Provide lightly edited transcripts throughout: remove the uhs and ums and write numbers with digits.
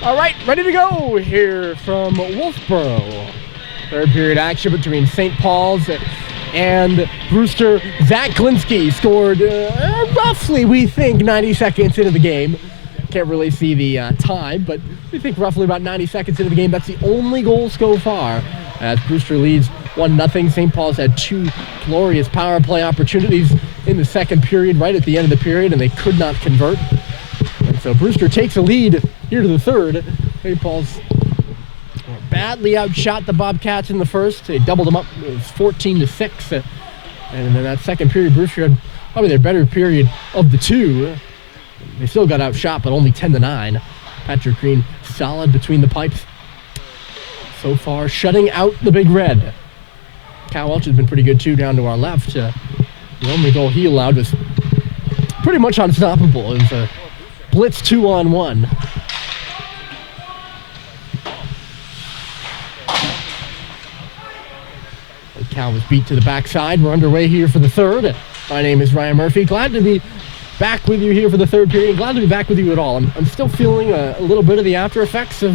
All right, ready to go here from Wolfeboro. Third period action between St. Paul's and Brewster. Zach Glinski scored roughly, we think, 90 seconds into the game. Can't really see the time, but we think roughly about 90 seconds into the game. That's the only goal so far as Brewster leads 1-0. St. Paul's had two glorious power play opportunities in the second period, right at the end of the period, and they could not convert. And so Brewster takes a lead here to the third. St. Paul's badly outshot the Bobcats in the first. They doubled them up. It was 14-6. And in that second period, Brewster had probably their better period of the two. They still got outshot, but only 10-9. Patrick Green solid between the pipes so far, shutting out the Big Red. Cal Welch has been pretty good too down to our left. The only goal he allowed was pretty much unstoppable. It was a blitz 2-on-1. Cal was beat to the backside. We're underway here for the third. My name is Ryan Murphy. Glad to be back with you here for the third period. Glad to be back with you at all. I'm still feeling a little bit of the after effects of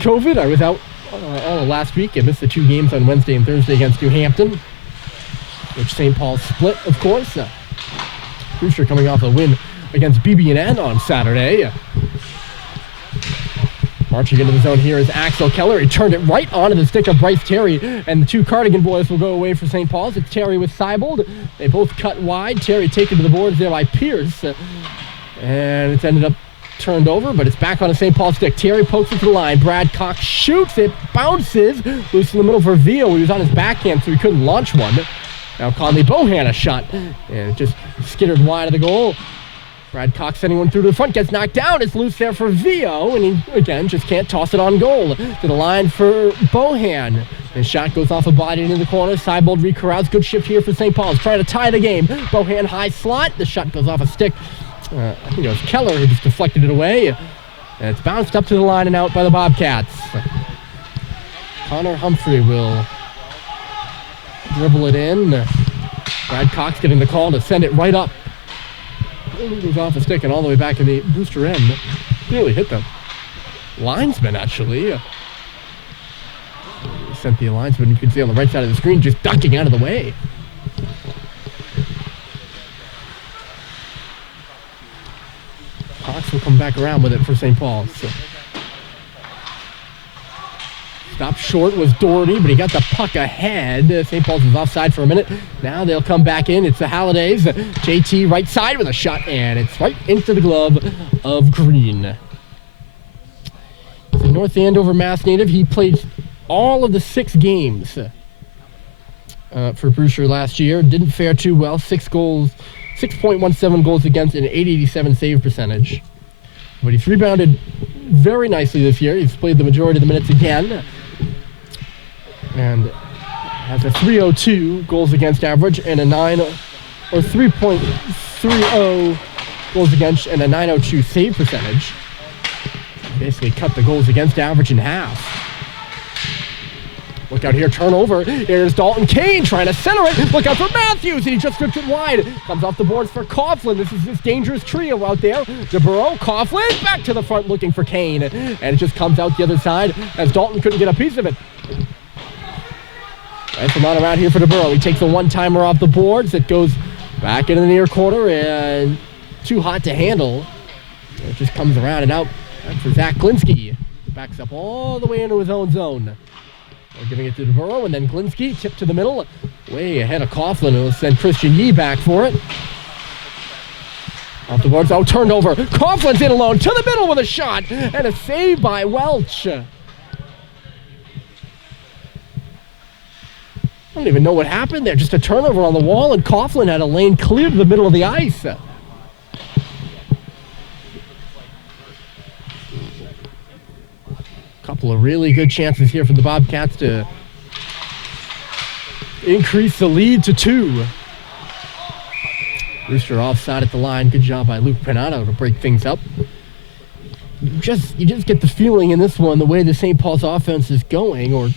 COVID. I was out all of last week. I missed the two games on Wednesday and Thursday against New Hampton, which St. Paul split, of course. Brewster coming off a win against BB&N on Saturday. Marching into the zone here is Axel Keller. He turned it right onto the stick of Bryce Terry, and the two Cardigan boys will go away for St. Paul's. It's Terry with Seibold. They both cut wide. Terry taken to the boards there by Pierce, and it's ended up turned over, but it's back on a St. Paul stick. Terry pokes it to the line. Brad Cox shoots it, bounces, loose in the middle for Vio. He was on his backhand, so he couldn't launch one. Now Conley Bohan a shot, and it just skittered wide of the goal. Brad Cox sending one through to the front, gets knocked down. It's loose there for Vio, and he, again, just can't toss it on goal. To the line for Bohan. His shot goes off a body into the corner. Seibold recorrals. Good shift here for St. Paul's. Trying to tie the game. Bohan high slot. The shot goes off a stick. I think it was Keller who just deflected it away. And it's bounced up to the line and out by the Bobcats. Connor Humphrey will dribble it in. Brad Cox getting the call to send it right up. It goes off a stick and all the way back in the Brewster end. Nearly hit the linesman, actually. Sent the linesman, you can see on the right side of the screen, just ducking out of the way. Cox will come back around with it for St. Paul's. Stopped short was Doherty, but he got the puck ahead. St. Paul's was offside for a minute. Now they'll come back in. It's the Hallidays. JT right side with a shot, and it's right into the glove of Green. He's a North Andover Mass native. He played all of the 6 games for Brewster last year. Didn't fare too well. 6 goals, 6.17 goals against, and an 887 save percentage. But he's rebounded very nicely this year. He's played the majority of the minutes again. And has a 302 goals against average and a 3.30 goals against and a 902 save percentage. Basically cut the goals against average in half. Look out here, turnover. Here's Dalton Kane trying to center it. Look out for Matthews, and he just ripped it wide. Comes off the boards for Coughlin. This is this dangerous trio out there. DeBurrow, Coughlin, back to the front looking for Kane. And it just comes out the other side as Dalton couldn't get a piece of it. Nice amount around here for DeBurrow. He takes a one-timer off the boards. It goes back into the near corner and too hot to handle. It just comes around and out. That's for Zach Glinski. Backs up all the way into his own zone. We're giving it to DeBurrow, and then Glinski, tip to the middle, way ahead of Coughlin. It'll send Christian Yee back for it. Off the boards, turned over. Coughlin's in alone, to the middle with a shot, and a save by Welch. I don't even know what happened there. Just a turnover on the wall, and Coughlin had a lane clear to the middle of the ice. Couple of really good chances here for the Bobcats to increase the lead to 2. Brewster offside at the line. Good job by Luke Pinato to break things up. You just get the feeling in this one, the way the St. Paul's offense is going, or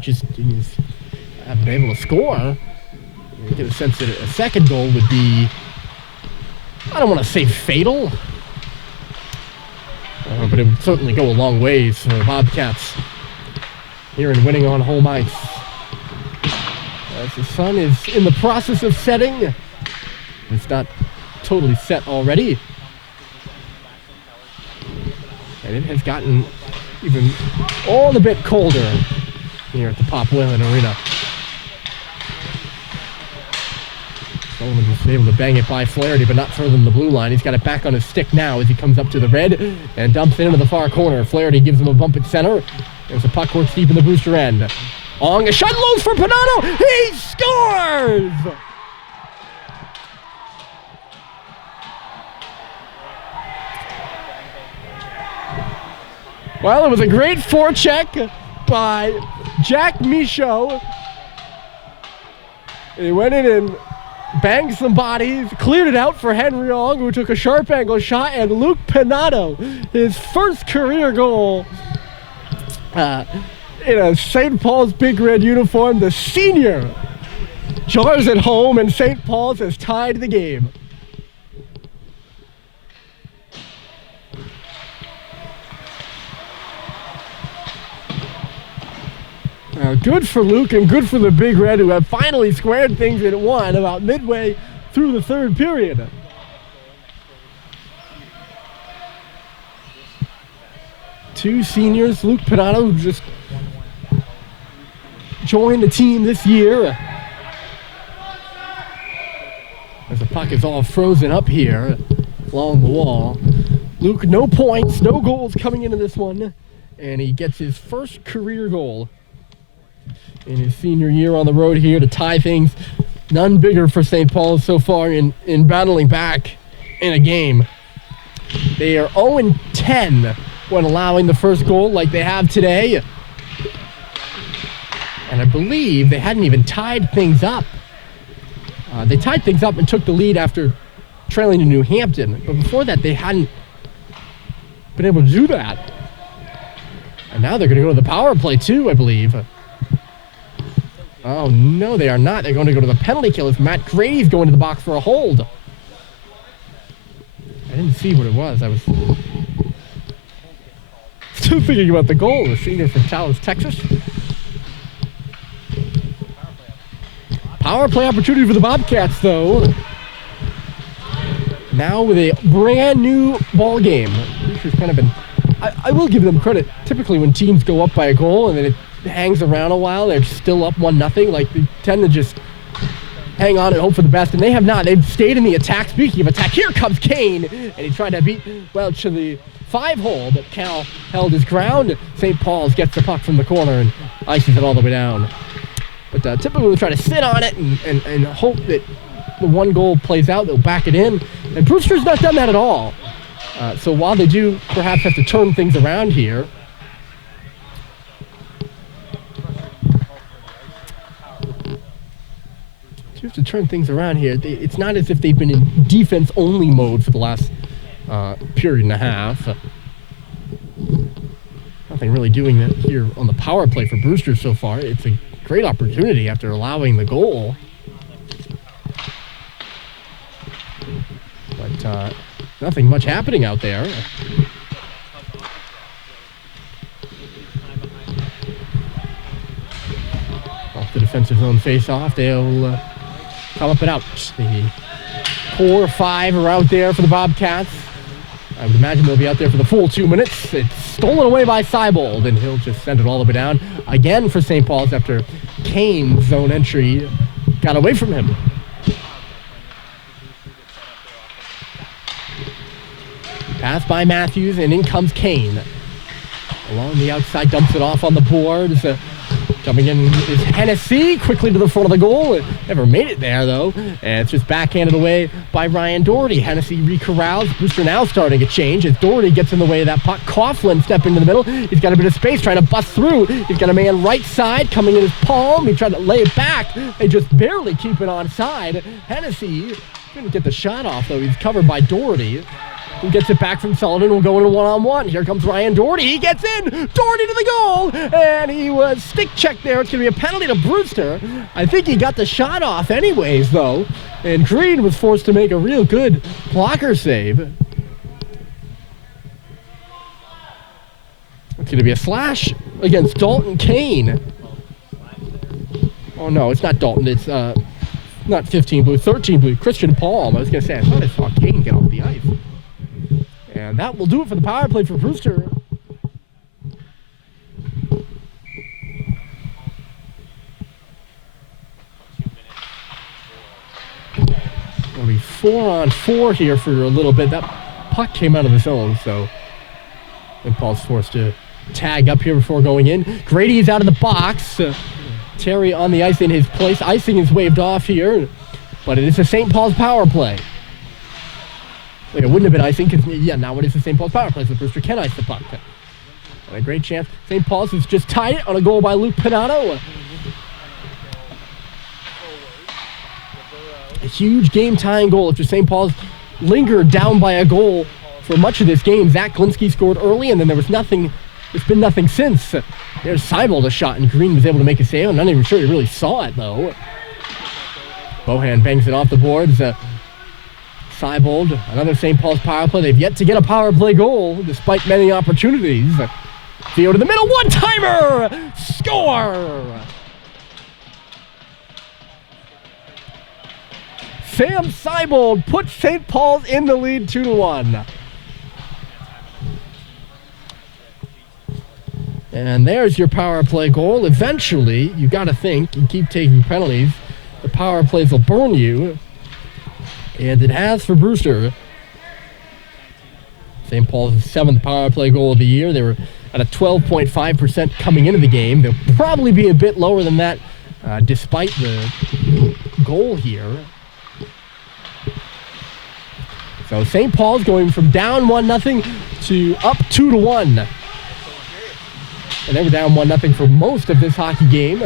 just haven't been able to score, you get a sense that a second goal would be, I don't want to say fatal, But it would certainly go a long ways for the Bobcats here in winning on home ice. As the sun is in the process of setting, it's not totally set already. And it has gotten even all a bit colder here at the Whalen Arena. Sullivan just able to bang it by Flaherty, but not further than the blue line. He's got it back on his stick now as he comes up to the red and dumps it into the far corner. Flaherty gives him a bump at center. There's a puck works deep in the Brewster end. Ong, a shot loose for Panano. He scores! Well, it was a great forecheck by Jack Michaud. He went in and banged some bodies, cleared it out for Henry Ong, who took a sharp angle shot, and Luke Panano, his first career goal in a St. Paul's Big Red uniform. The senior jars at home, and St. Paul's has tied the game. Good for Luke and good for the Big Red, who have finally squared things at one about midway through the third period. Two seniors, Luke Panano, who just joined the team this year. As the puck is all frozen up here along the wall. Luke, no points, no goals coming into this one, and he gets his first career goal in his senior year on the road here to tie things. None bigger for St. Paul's so far in battling back in a game. They are 0-10 when allowing the first goal like they have today. And I believe they hadn't even tied things up. They tied things up and took the lead after trailing to New Hampton. But before that, they hadn't been able to do that. And now they're going to go to the power play too, I believe. Oh, no, they are not. They're going to go to the penalty kill as Matt Grady's going to the box for a hold. I didn't see what it was. I was still thinking about the goal. The senior from Taos, Texas. Power play opportunity for the Bobcats, though. Now with a brand new ball game. Brewster's kind of been... I will give them credit. Typically when teams go up by a goal and then it hangs around a while, they're still up 1-0. Like, they tend to just hang on and hope for the best, and they have not. They've stayed in the attack. Speaking of attack, here comes Kane, and he tried to beat Welch to the 5-hole, but Cal held his ground. St. Paul's gets the puck from the corner and ices it all the way down. But typically we'll try to sit on it and hope that the one goal plays out, they'll back it in. And Brewster's not done that at all. So while they do perhaps have to turn things around here, it's not as if they've been in defense-only mode for the last period and a half. Nothing really doing that here on the power play for Brewster so far. It's a great opportunity after allowing the goal. But nothing much happening out there. Off the defensive zone face-off, they'll come up and out. The 4 or 5 are out there for the Bobcats. I would imagine they'll be out there for the full 2 minutes. It's stolen away by Seibold, and he'll just send it all the way down again for St. Paul's after Kane's zone entry got away from him. Pass by Matthews, and in comes Kane. Along the outside, dumps it off on the boards. Jumping in is Hennessy, quickly to the front of the goal. It never made it there, though. And it's just backhanded away by Ryan Doherty. Hennessy recorrals. Brewster now starting a change as Doherty gets in the way of that puck. Coughlin stepping into the middle. He's got a bit of space trying to bust through. He's got a man right side coming in his palm. He tried to lay it back. They just barely keep it onside. Hennessy couldn't get the shot off, though. He's covered by Doherty. Who gets it back from Sullivan, will go in a one-on-one. Here comes Ryan Doherty. He gets in. Doherty to the goal. And he was stick checked there. It's going to be a penalty to Brewster. I think he got the shot off anyways, though. And Green was forced to make a real good blocker save. It's going to be a slash against Dalton Kane. Oh, no, it's not Dalton. It's not 15 blue, 13 blue. Christian Palm. I was going to say, I thought I saw Kane get off the ice. And that will do it for the power play for Brewster. It'll be 4-on-4 here for a little bit. That puck came out of the zone, so St. Paul's forced to tag up here before going in. Grady's out of the box. Terry on the ice in his place. Icing is waved off here, but it is a St. Paul's power play. Like it wouldn't have been icing, because, yeah, now it is the St. Paul's power play, so Brewster can ice the puck. And a great chance. St. Paul's has just tied it on a goal by Luke Pinato. A huge game-tying goal after St. Paul's lingered down by a goal for much of this game. Zach Glinski scored early, and then there was nothing. It's been nothing since. There's Seibold a shot, and Green was able to make a save. I'm not even sure he really saw it, though. Bohan bangs it off the boards. Seibold, another St. Paul's power play. They've yet to get a power play goal, despite many opportunities. Theo to the middle, one-timer! Score! Sam Seibold puts St. Paul's in the lead 2-1. And there's your power play goal. Eventually, you got to think, you keep taking penalties, the power plays will burn you. And it has for Brewster. St. Paul's 7th power play goal of the year. They were at a 12.5% coming into the game. They'll probably be a bit lower than that despite the goal here. So St. Paul's going from down 1-0 to up 2-1. And they were down 1-0 for most of this hockey game.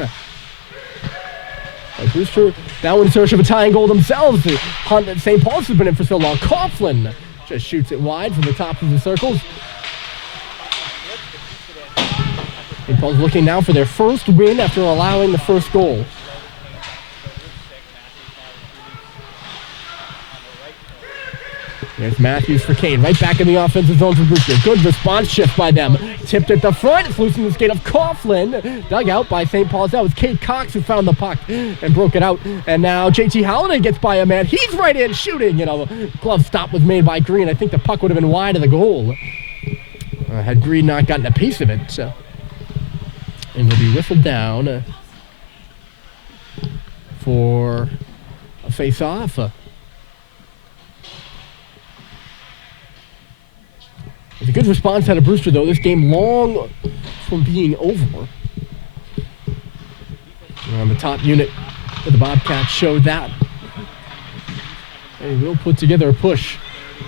Brewster now in search of a tying goal themselves. The hunt that St. Paul's has been in for so long. Coughlin just shoots it wide from the top of the circles. St. Paul's looking now for their first win after allowing the first goal. There's Matthews for Kane, right back in the offensive zone for Brewster. Good response shift by them. Tipped at the front, it's loose in the skate of Coughlin. Dug out by St. Paul's. That was Cade Cox who found the puck and broke it out. And now JT Halliday gets by a man. He's right in shooting. Glove stop was made by Green. I think the puck would have been wide of the goal had Green not gotten a piece of it. So. And will be whistled down for a face-off. It's a good response out of Brewster, though. This game long from being over. On the top unit for the Bobcats showed that. They will put together a push.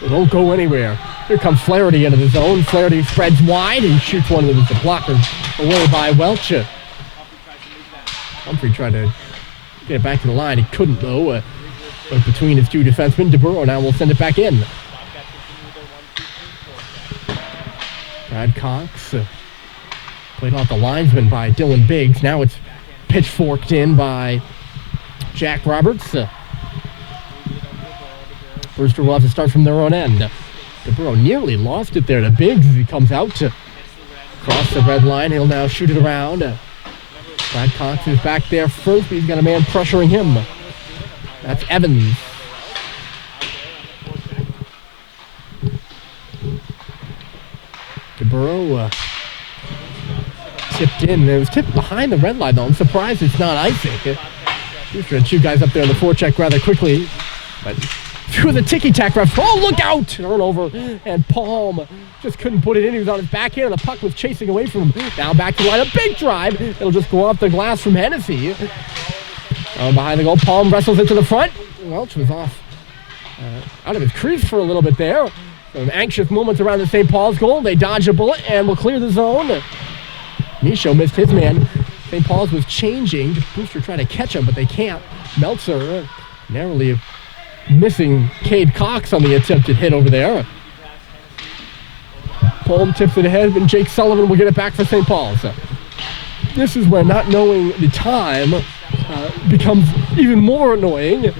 It won't go anywhere. Here comes Flaherty into the zone. Flaherty spreads wide and shoots one of the blockers away by Welch. Humphrey tried to get it back to the line. He couldn't, though. But between his two defensemen, DeBurro now will send it back in. Brad Cox played off the linesman by Dylan Biggs. Now it's pitchforked in by Jack Roberts. Brewster will have to start from their own end. DeBurro nearly lost it there to Biggs as he comes out to cross the red line. He'll now shoot it around. Brad Cox is back there first, but he's got a man pressuring him. That's Evans. DeBurro tipped in. It was tipped behind the red line, though. I'm surprised it's not icing. Brewster had two guys up there on the forecheck rather quickly. But through the ticky-tack ref. Oh, look out! Turnover. And Palm just couldn't put it in. He was on his backhand, and the puck was chasing away from him. Now back to the line. A big drive. It'll just go off the glass from Hennessy. Behind the goal. Palm wrestles it to the front. Welch was off out of his crease for a little bit there. Some anxious moments around the St. Paul's goal. They dodge a bullet and will clear the zone. Michaud missed his man. St. Paul's was changing. Brewster tried to catch him, but they can't. Meltzer narrowly missing Cade Cox on the attempted hit over there. Palm tips it ahead, and Jake Sullivan will get it back for St. Paul's. This is where not knowing the time becomes even more annoying.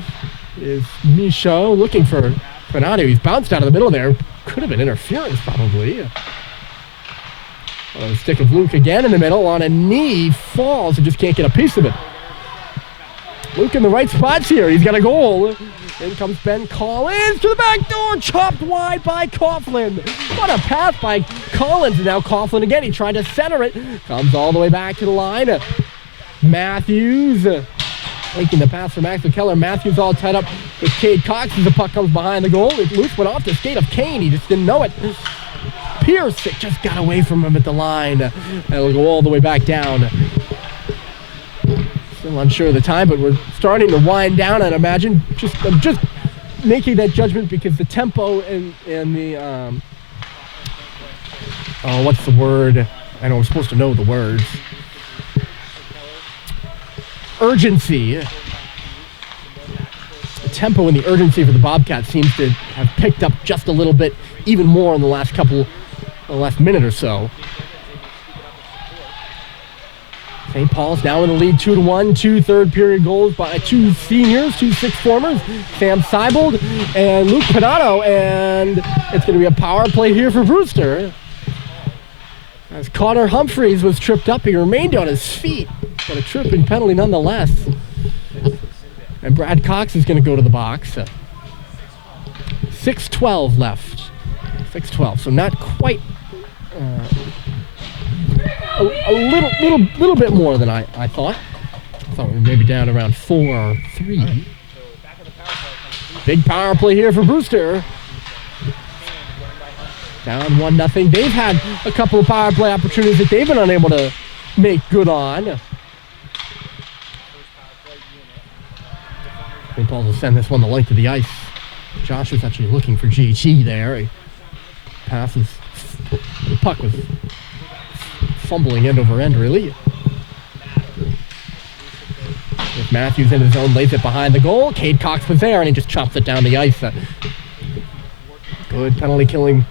Is Michaud looking for Pinato? He's bounced out of the middle there. Could have been interference, probably. Stick of Luke again in the middle on a knee, falls and just can't get a piece of it. Luke in the right spots here. He's got a goal. In comes Ben Collins to the back door, chopped wide by Coughlin. What a pass by Collins. And now Coughlin again. He tried to center it. Comes all the way back to the line. Matthews making the pass from Axel Keller. Matthews all tied up with Cade Cox as the puck comes behind the goal. It loose went off the skate of Kane. He just didn't know it. Pierce, it just got away from him at the line. And it'll go all the way back down. Still unsure of the time, but we're starting to wind down, I'd imagine. I'm just making that judgment because the tempo and the what's the word? I know I'm supposed to know the words. Urgency. The tempo and the urgency for the Bobcats seems to have picked up just a little bit, even more in the last minute or so. St. Paul's now in the lead 2-1, 2 third-period goals by 2 seniors, 2 sixth formers, Sam Seibold and Luke Pinato, and it's going to be a power play here for Brewster. As Connor Humphreys was tripped up, he remained on his feet, but a tripping penalty nonetheless. And Brad Cox is going to go to the box. 6:12 left. 6:12, so not quite... A little bit more than I thought. I thought we were maybe down around 4-3. Big power play here for Brewster. Down 1-0. They've had a couple of power play opportunities that they've been unable to make good on. St. Paul will send this one the length of the ice. Josh was actually looking for GT there. He passes. The puck was fumbling end over end, really. With Matthews in his zone, lays it behind the goal. Cade Cox was there, and he just chops it down the ice. Good penalty killing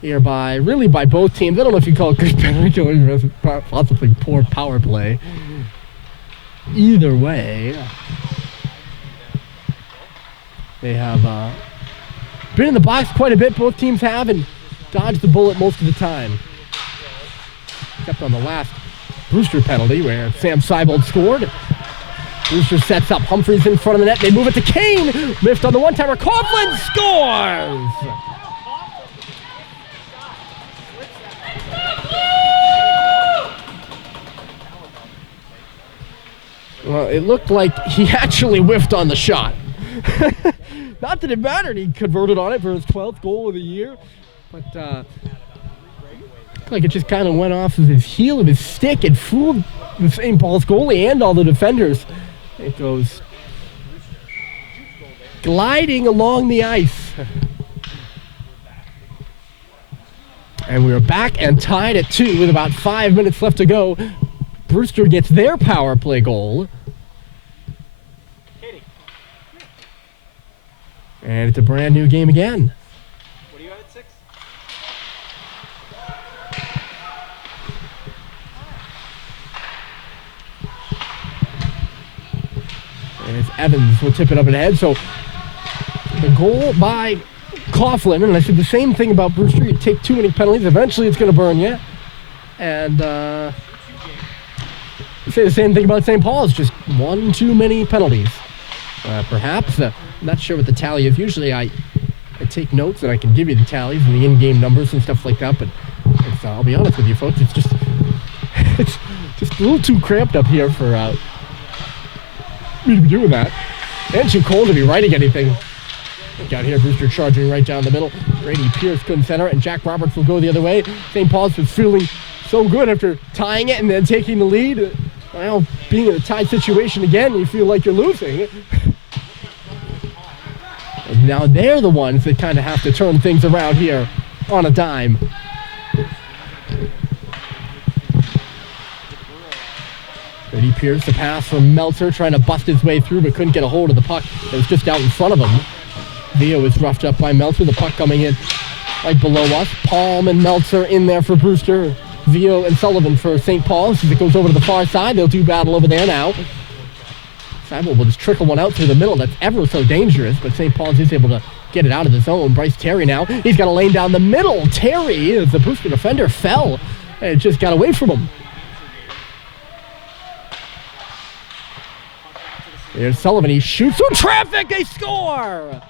here by both teams. I don't know if you call it good penalty killing versus possibly poor power play. Either way, they have been in the box quite a bit. Both teams have, and dodged the bullet most of the time. Except on the last Brewster penalty where Sam Seibold scored. Brewster sets up Humphreys in front of the net. They move it to Kane. Lift on the one-timer. Coughlin scores! Well, it looked like he actually whiffed on the shot. Not that it mattered. He converted on it for his 12th goal of the year. But, like it just kind of went off of his heel of his stick and fooled the St. Paul's goalie and all the defenders. It goes gliding along the ice. And we are back and tied at 2 with about 5 minutes left to go. Brewster gets their power play goal. And it's a brand new game again. And it's Evans will tip it up ahead. So the goal by Coughlin, and I said the same thing about Brewster. You take too many penalties, eventually it's going to burn you. And say the same thing about St. Paul's, just one too many penalties. Perhaps. I'm not sure what the tally is. Usually I take notes and I can give you the tallies and the in-game numbers and stuff like that, but I'll be honest with you folks, it's just a little too cramped up here for me to be doing that. And too cold to be writing anything. Look out here, Brewster charging right down the middle. Brady Pierce couldn't center it, and Jack Roberts will go the other way. St. Paul's was feeling so good after tying it and then taking the lead. Well, being in a tied situation again, you feel like you're losing. Now they're the ones that kind of have to turn things around here on a dime. Brady Pierce, the pass from Meltzer, trying to bust his way through, but couldn't get a hold of the puck. It was just out in front of him. Via was roughed up by Meltzer, the puck coming in right below us. Palm and Meltzer in there for Brewster. Vio and Sullivan for St. Paul's as it goes over to the far side. They'll do battle over there now. Seibold will just trickle one out through the middle. That's ever so dangerous, but St. Paul's is able to get it out of the zone. Bryce Terry now. He's got a lane down the middle. Terry, as the Brewster defender, fell and it just got away from him. Here's Sullivan. He shoots through traffic. They score.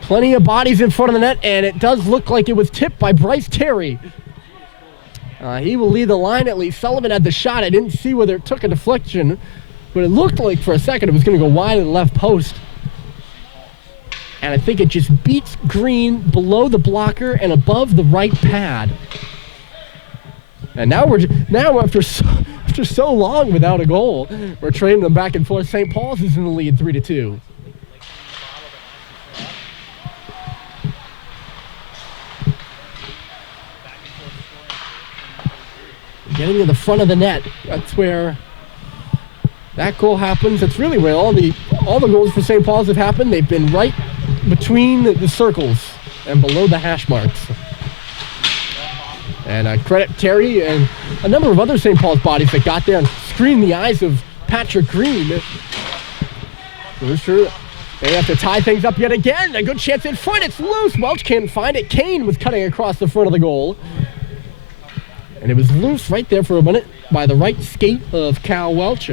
Plenty of bodies in front of the net, and it does look like it was tipped by Bryce Terry. He will lead the line at least. Sullivan had the shot. I didn't see whether it took a deflection, but it looked like for a second it was going to go wide of the left post. And I think it just beats Green below the blocker and above the right pad. And now after so long without a goal, we're trading them back and forth. St. Paul's is in the lead 3-2. Getting to the front of the net. That's where that goal happens. That's really where all the goals for St. Paul's have happened. They've been right between the circles and below the hash marks. And credit Terry and a number of other St. Paul's bodies that got there and screened the eyes of Patrick Green. Brewster, they have to tie things up yet again. A good chance in front. It's loose. Welch can't find it. Kane was cutting across the front of the goal. And it was loose right there for a minute by the right skate of Cal Welch.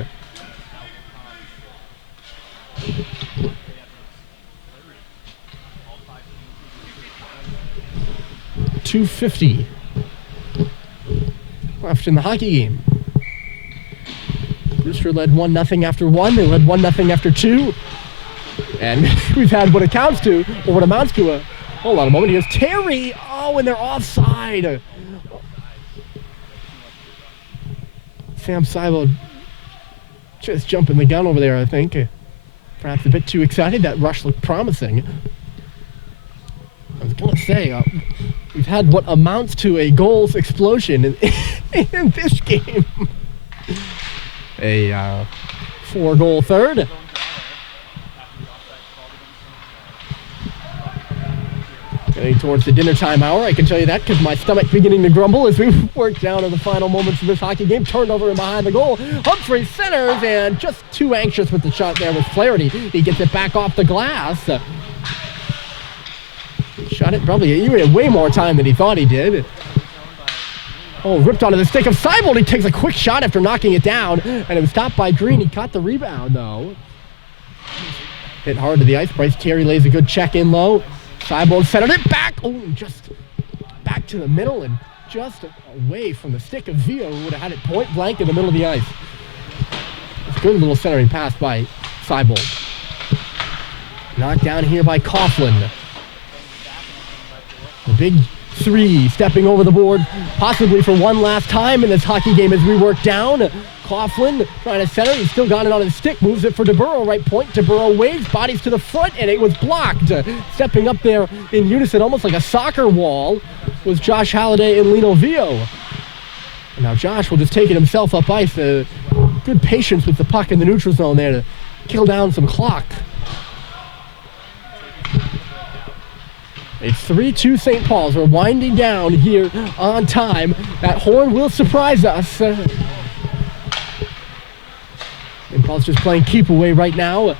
.250 left in the hockey game. Brewster led 1-0 after 1. They led 1-0 after 2. And we've had what amounts to a whole lot of moment. Here's Terry. Oh, and they're offside. Sam Seibel just jumping the gun over there, I think. Perhaps a bit too excited. That rush looked promising. I was going to say, we've had what amounts to a goals explosion in this game. A 4-goal third. Getting towards the dinner time hour, I can tell you that because my stomach beginning to grumble as we work down to the final moments of this hockey game. Turned over and behind the goal. Humphrey centers and just too anxious with the shot there with Flaherty. He gets it back off the glass. Shot it probably even way more time than he thought he did. Oh, ripped onto the stick of Seibel. He takes a quick shot after knocking it down, and it was stopped by Green. He caught the rebound, though. Hit hard to the ice. Bryce Terry lays a good check in low. Seibel centered it back. Oh, just back to the middle and just away from the stick of Vio, who would have had it point blank in the middle of the ice. It's a good little centering pass by Seibel. Knocked down here by Coughlin. The big three stepping over the board, possibly for one last time in this hockey game as we work down. Coughlin trying to center. He's still got it on his stick. Moves it for DeBurrow, right point. DeBurrow waves, bodies to the front, and it was blocked. Stepping up there in unison, almost like a soccer wall, was Josh Halliday and Lino Vio. And now Josh will just take it himself up ice. Good patience with the puck in the neutral zone there to kill down some clock. It's 3-2 St. Paul's. We're winding down here on time. That horn will surprise us. St. Paul's just playing keep away right now.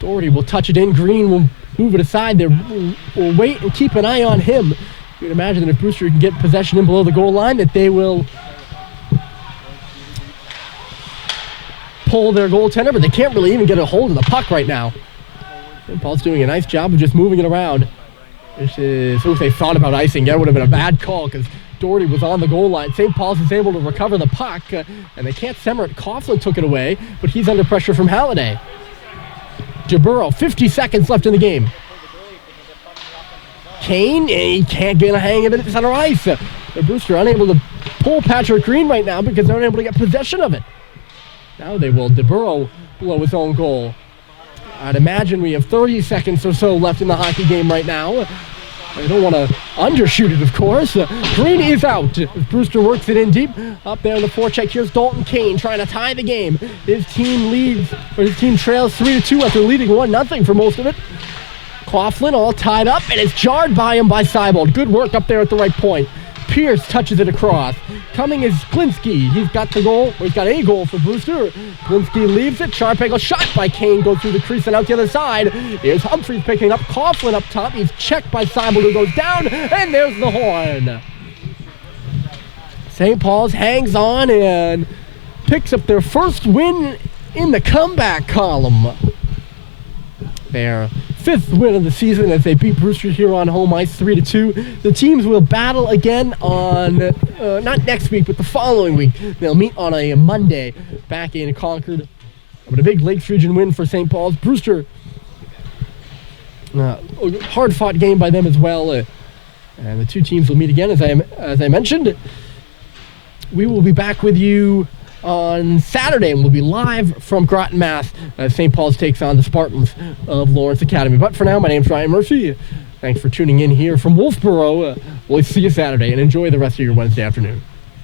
Doherty will touch it in. Green will move it aside there. We'll wait and keep an eye on him. You can imagine that if Brewster can get possession in below the goal line, that they will pull their goaltender, but they can't really even get a hold of the puck right now. St. Paul's doing a nice job of just moving it around. This is, if they thought about icing, that would have been a bad call because Doherty was on the goal line. St. Paul's is able to recover the puck, and they can't center it. Coughlin took it away, but he's under pressure from Halliday. DeBurrow, 50 seconds left in the game. Kane, he can't get a hang of it at the center ice. The Brewster unable to pull Patrick Green right now because they're unable to get possession of it. Now they will. DeBurrow below his own goal. I'd imagine we have 30 seconds or so left in the hockey game right now. I don't want to undershoot it, of course. Green is out. Brewster works it in deep. Up there in the forecheck, here's Dalton Kane trying to tie the game. His team trails 3-2 after leading 1-0 for most of it. Coughlin all tied up, and it's jarred by him by Seibel. Good work up there at the right point. Pierce touches it across. Coming is Glinski. He's got the goal, or he's got a goal for Brewster. Glinski leaves it. Sharp angle shot by Kane goes through the crease and out the other side. Here's Humphreys picking up. Coughlin up top. He's checked by Seibel, who goes down, and there's the horn. St. Paul's hangs on and picks up their first win in the comeback column. Their 5th win of the season as they beat Brewster here on home ice 3-2. The teams will battle again on, not next week, but the following week. They'll meet on a Monday back in Concord. But a big Lakes Region win for St. Paul's. Brewster, a hard-fought game by them as well. And the two teams will meet again, as I mentioned. We will be back with you on Saturday, and we'll be live from Groton, Mass. As St. Paul's takes on the Spartans of Lawrence Academy. But for now, my name's Ryan Murphy. Thanks for tuning in here from Wolfeboro. We'll see you Saturday, and enjoy the rest of your Wednesday afternoon.